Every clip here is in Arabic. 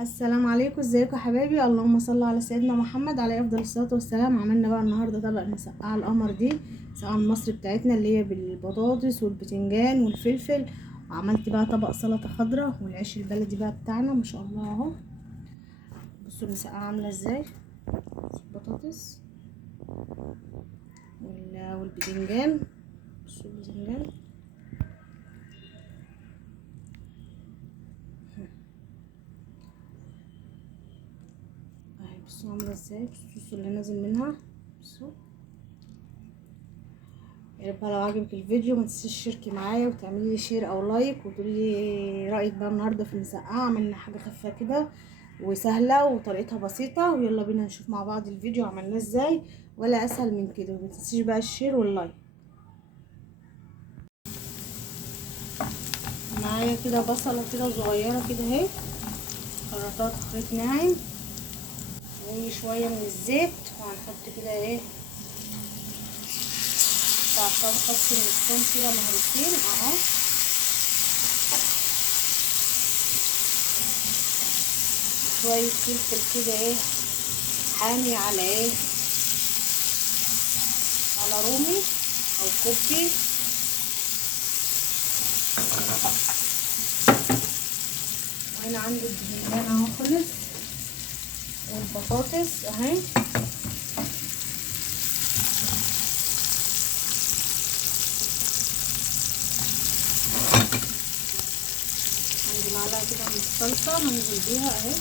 السلام عليكم، ازيكم يا حبايبي؟ اللهم صل على سيدنا محمد عليه افضل الصلاه والسلام. عملنا بقى النهارده طبق مسقعه القمر دي، مسقعه المصري بتاعتنا اللي هي بالبطاطس والبتنجان والفلفل. وعملت بقى طبق سلطه خضراء والعيش البلدي بقى بتاعنا ما شاء الله اهو. بصوا المسقعه عامله ازاي، البطاطس والبتنجان. بصوا البتنجان اهي، بصوا عامله ازاي، بصوا اللي نازل منها. بصوا يا رب، لو عجبك الفيديو ما تنسيش تشتركي معايا وتعملي لي شير او لايك وتقولي لي رايك بقى النهارده في المسقعه. عملنا حاجه خفيفه كده وسهله وطريقتها بسيطه، ويلا بينا نشوف مع بعض الفيديو عملناه ازاي، ولا اسهل من كده. وما تنسيش بقى الشير واللايك. معايا كده بصله كده صغيره كده اهي، خرطات خيط ناعم وشويه من الزيت، وهنحط كده ايه عشان خط من الثوم كده مهروسين اهو، شويه فلفل كده ايه حامي على ايه، على رومي او كوبي. وهنا عندي البتنجان اهو خلص، والبطاطس اهي. عندي معلقه كده من الصلصه هنزل بيها اهي.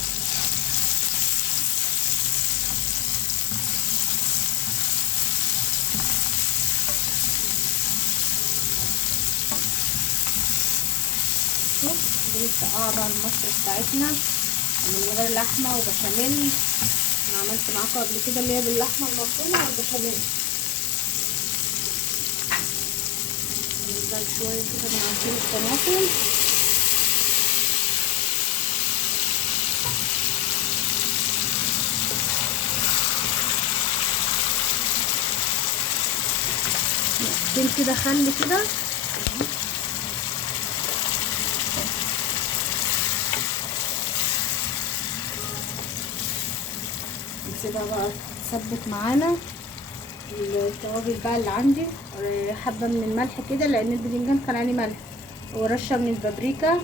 دي المسقعه بقى المصري بتاعتنا من غير لحمه وبشاميل. انا عملت معاكم قبل كده اللي هي باللحمه المفرومه والبشاميل. نزل شويه كده من عصير الطماطم، نقطتين كده خل كده، نسيبها بقى تسبك معانا. التوابل بقى اللي عندي حبه من الملح كده لان الباذنجان كان عليه ملح، ورشه من البابريكا،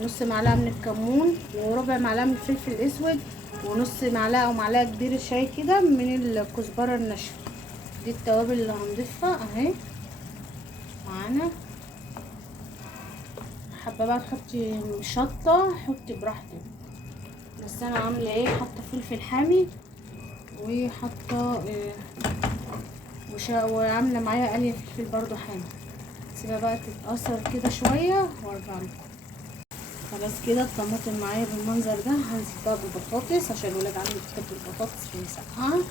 ونص معلقه من الكمون، وربع معلقه من الفلفل الاسود، ونص معلقه او معلقه كبيره شاي كده من الكزبره الناشفه. دي التوابل اللي هنضيفها اهي معانا. حابه بقى تحطي شطه حطي براحتك، بس انا عامله ايه، حاطه فلفل حامي وحاطه وعامله معايا قليه فلفل برضو حامي. سيبها بقى تتأثر كده شويه وارجع لكم. خلاص كده الطماطم معايا بالمنظر ده. هنزل بقى بالبطاطس عشان الولاد عندي بتحب البطاطس في المسقعه.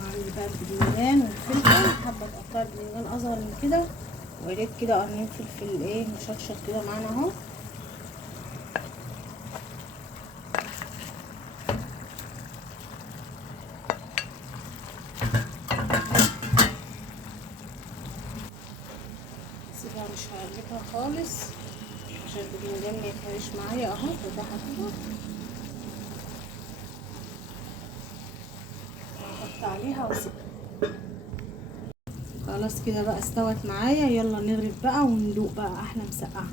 عندي بقى البتنجان والفلفل، حابه تقطعي البتنجان اصغر من كده، وياريت كده قرنين فلفل ايه مشطشط كده معانا اهو. سيبها مش هقلبها خالص عشان البتنجان ما يتهريش معايا اهو، فتحها كده واحط عليها واسيبها. خلاص كده بقى استوت معايا، يلا نغرف بقى وندوق بقى احلى مسقعه.